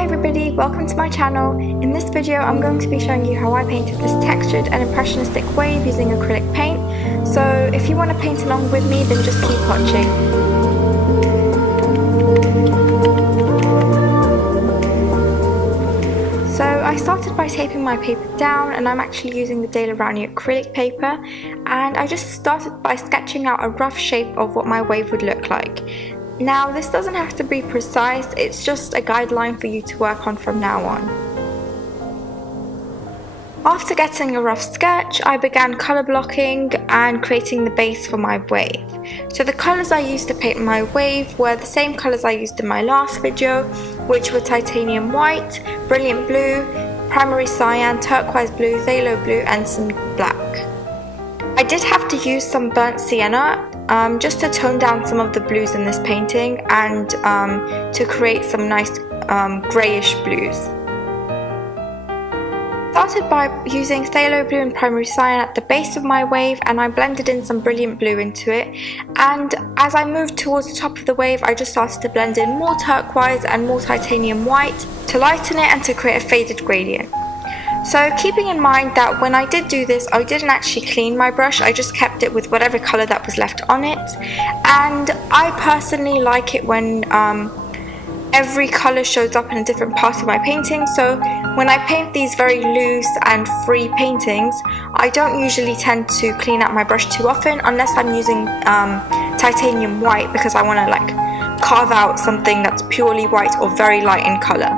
Hi everybody, welcome to my channel. In this video I'm going to be showing you how I painted this textured and impressionistic wave using acrylic paint. So if you want to paint along with me, then just keep watching. So I started by taping my paper down, and I'm actually using the Daler Rowney acrylic paper, and I just started by sketching out a rough shape of what my wave would look like. Now this doesn't have to be precise, it's just a guideline for you to work on from now on. After getting a rough sketch, I began colour blocking and creating the base for my wave. So the colours I used to paint my wave were the same colours I used in my last video, which were titanium white, brilliant blue, primary cyan, turquoise blue, phthalo blue and some black. I did have to use some burnt sienna just to tone down some of the blues in this painting and to create some nice greyish blues. Started by using phthalo blue and primary cyan at the base of my wave, and I blended in some brilliant blue into it, and as I moved towards the top of the wave I just started to blend in more turquoise and more titanium white to lighten it and to create a faded gradient. So keeping in mind that when I did do this, I didn't actually clean my brush, I just kept it with whatever colour that was left on it. And I personally like it when every colour shows up in a different part of my painting. So when I paint these very loose and free paintings, I don't usually tend to clean out my brush too often unless I'm using titanium white, because I want to like carve out something that's purely white or very light in colour.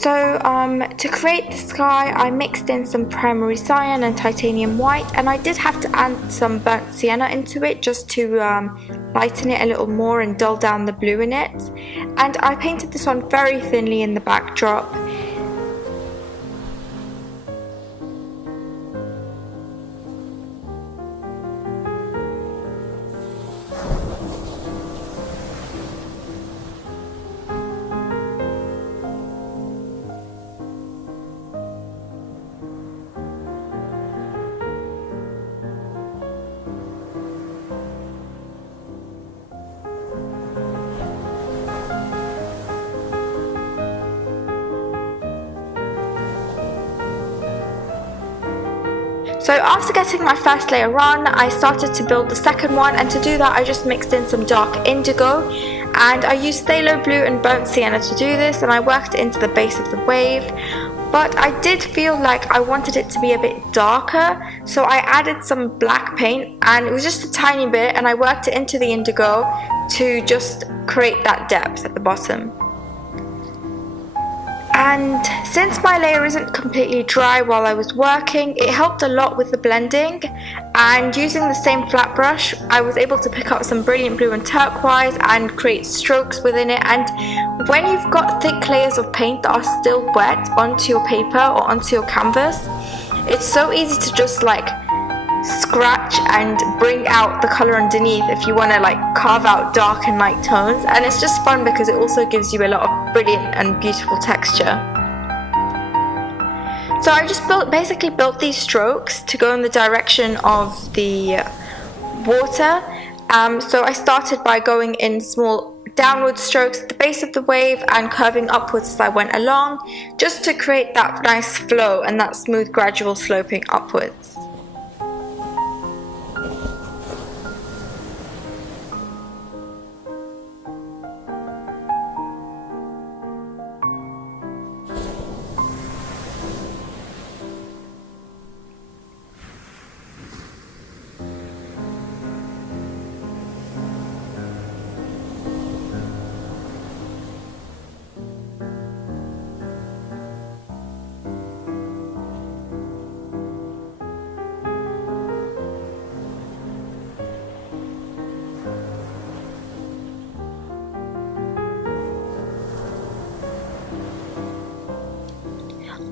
So to create the sky, I mixed in some primary cyan and titanium white, and I did have to add some burnt sienna into it just to lighten it a little more and dull down the blue in it. And I painted this on very thinly in the backdrop. So after getting my first layer on, I started to build the second one, and to do that I just mixed in some dark indigo, and I used phthalo blue and burnt sienna to do this, and I worked it into the base of the wave. But I did feel like I wanted it to be a bit darker, so I added some black paint, and it was just a tiny bit, and I worked it into the indigo to just create that depth at the bottom. And since my layer isn't completely dry while I was working, it helped a lot with the blending, and using the same flat brush I was able to pick up some brilliant blue and turquoise and create strokes within it. And when you've got thick layers of paint that are still wet onto your paper or onto your canvas, it's so easy to just like scratch and bring out the colour underneath if you want to like carve out dark and light tones, and it's just fun because it also gives you a lot of brilliant and beautiful texture. So I just basically built these strokes to go in the direction of the water. So I started by going in small downward strokes at the base of the wave and curving upwards as I went along, just to create that nice flow and that smooth gradual sloping upwards.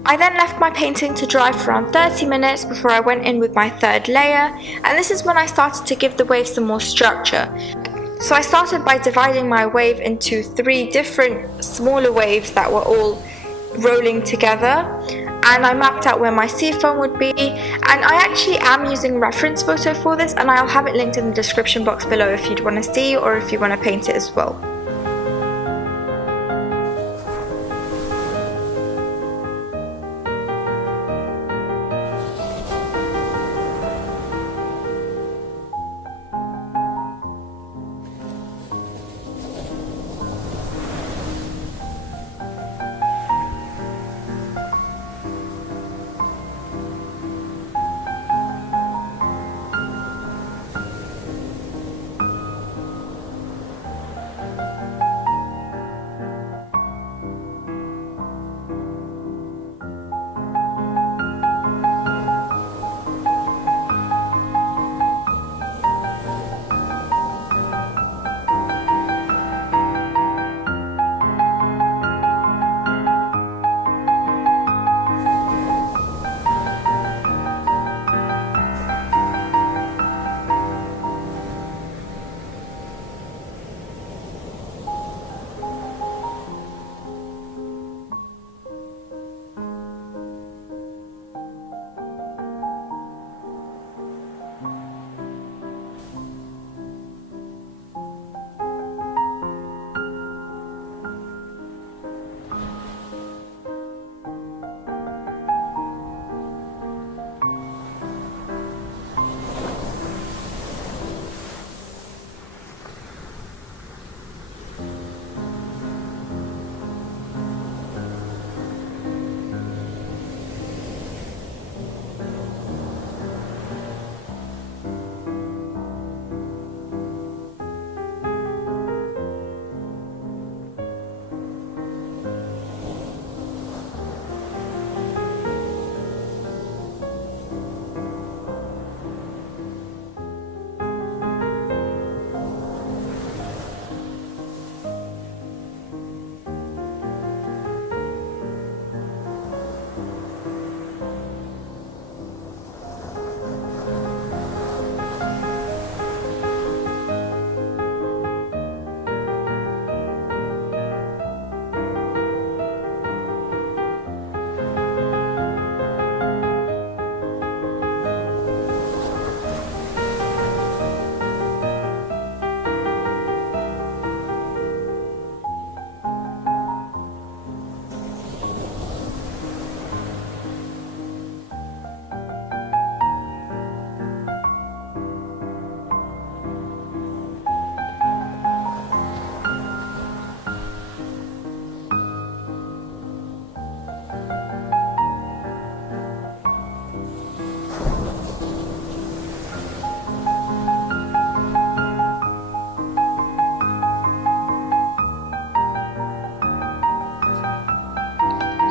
I then left my painting to dry for around 30 minutes before I went in with my third layer, and this is when I started to give the wave some more structure. So I started by dividing my wave into 3 different smaller waves that were all rolling together, and I mapped out where my seafoam would be, and I actually am using a reference photo for this, and I'll have it linked in the description box below if you'd want to see or if you want to paint it as well.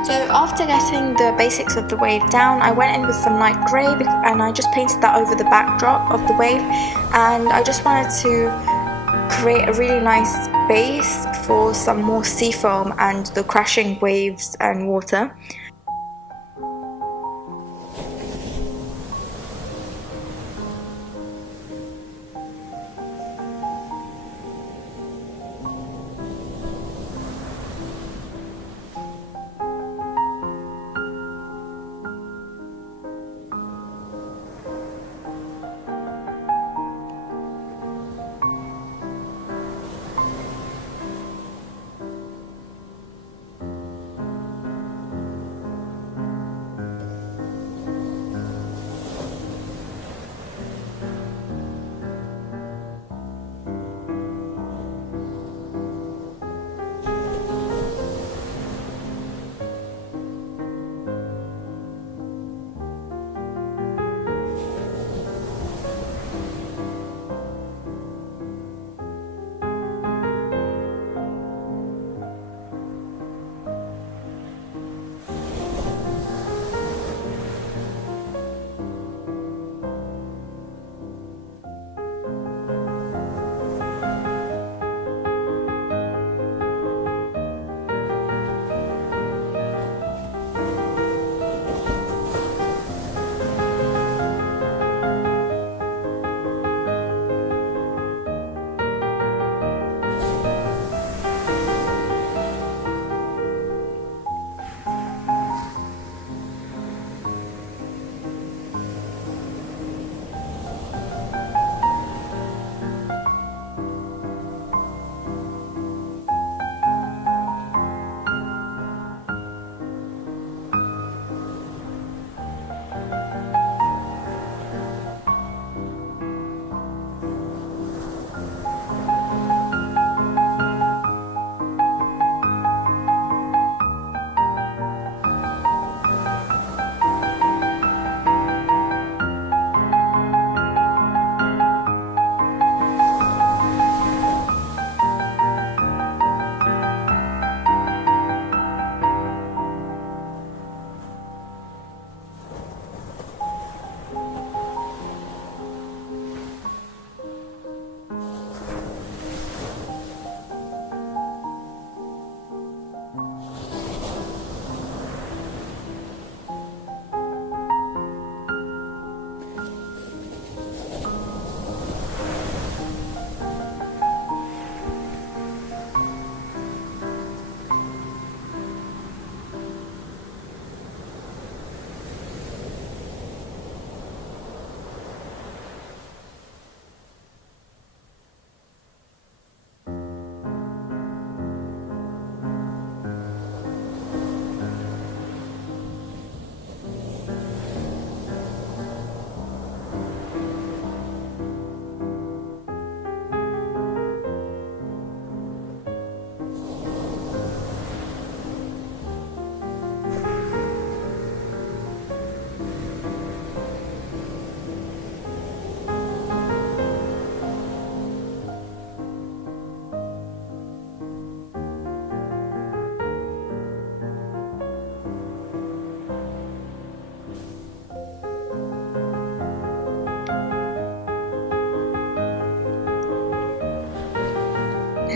So after getting the basics of the wave down, I went in with some light grey and I just painted that over the backdrop of the wave, and I just wanted to create a really nice base for some more sea foam and the crashing waves and water.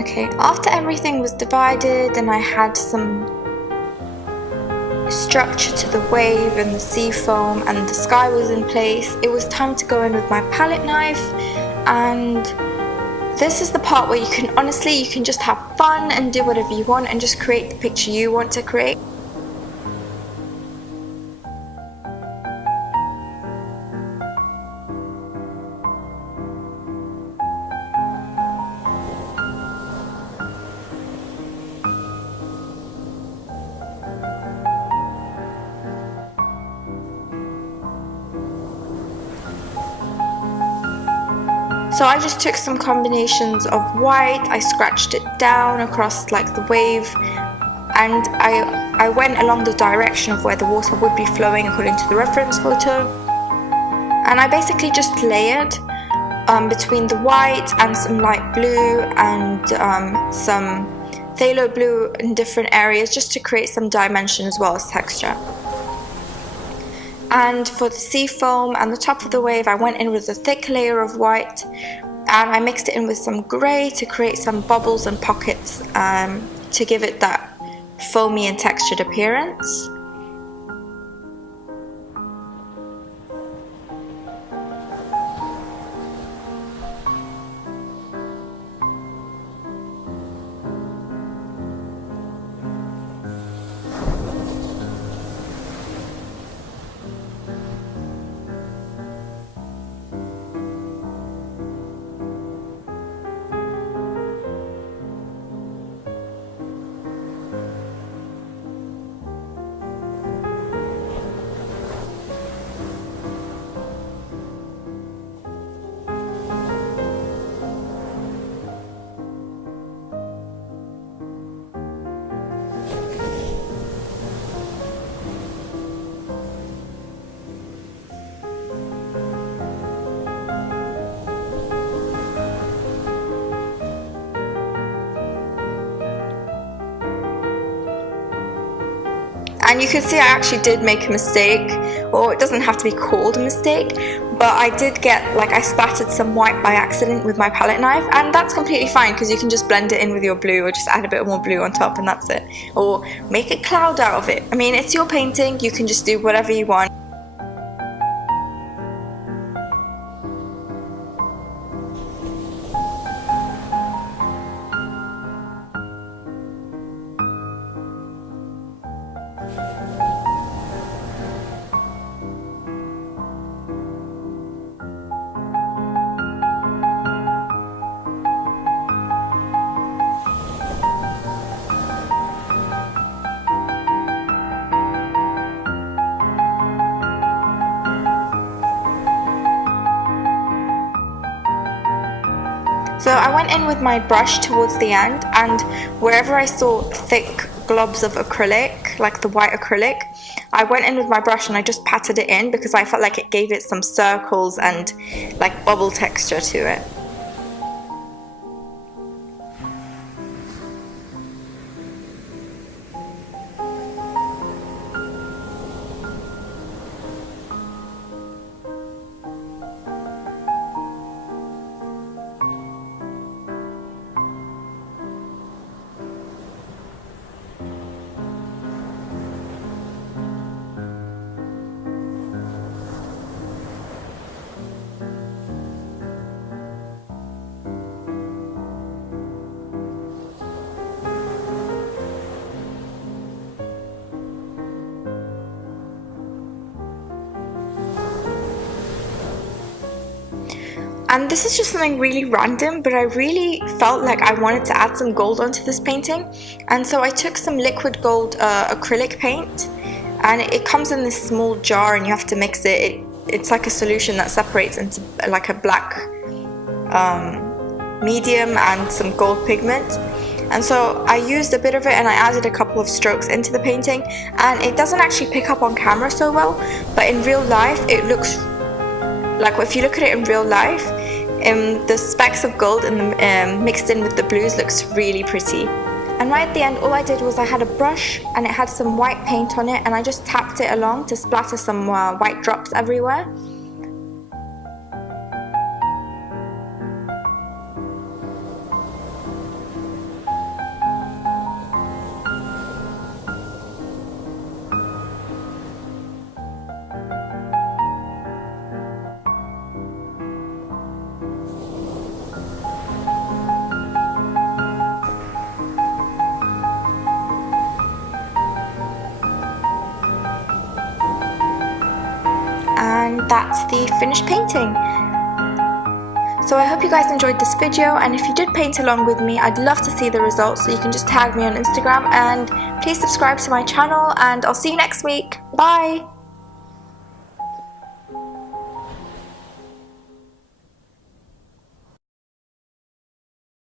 Okay, after everything was divided and I had some structure to the wave and the sea foam and the sky was in place, it was time to go in with my palette knife. And this is the part where you can just have fun and do whatever you want and just create the picture you want to create. So I just took some combinations of white, I scratched it down across like the wave, and I went along the direction of where the water would be flowing according to the reference photo. And I basically just layered between the white and some light blue and some phthalo blue in different areas, just to create some dimension as well as texture. And for the sea foam and the top of the wave, I went in with a thick layer of white and I mixed it in with some grey to create some bubbles and pockets to give it that foamy and textured appearance. And you can see I actually did make a mistake, or it doesn't have to be called a mistake, but I did get, like, I splattered some white by accident with my palette knife, and that's completely fine because you can just blend it in with your blue or just add a bit more blue on top and that's it. Or make a cloud out of it. I mean, it's your painting, you can just do whatever you want. So I went in with my brush towards the end, and wherever I saw thick globs of acrylic, like the white acrylic, I went in with my brush and I just patted it in because I felt like it gave it some circles and like bubble texture to it. And this is just something really random, but I really felt like I wanted to add some gold onto this painting. And so I took some liquid gold acrylic paint, and it comes in this small jar and you have to mix it. It's like a solution that separates into like a black medium and some gold pigment. And so I used a bit of it and I added a couple of strokes into the painting, and it doesn't actually pick up on camera so well, but in real life it looks like, if you look at it in real life, the specks of gold in the, mixed in with the blues looks really pretty. And right at the end, all I did was I had a brush and it had some white paint on it, and I just tapped it along to splatter some white drops everywhere. that's the finished painting. So I hope you guys enjoyed this video, and if you did paint along with me, I'd love to see the results, so you can just tag me on Instagram, and please subscribe to my channel, and I'll see you next week. Bye!